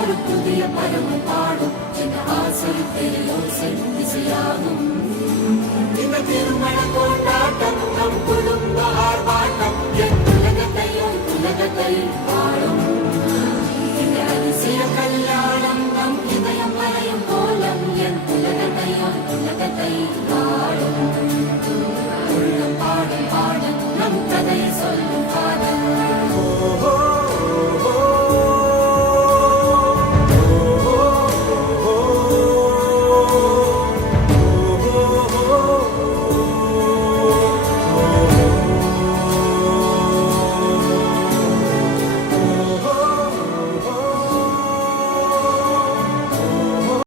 ஒரு புதிய பருவம் பாடும் என்ற ஆசை பெரியோசை இசையாகும். இந்த திருமண கொண்டாட்டம் நம் குடும்ப ஆர்ப்பாட்டம் என் உலகத்தையும்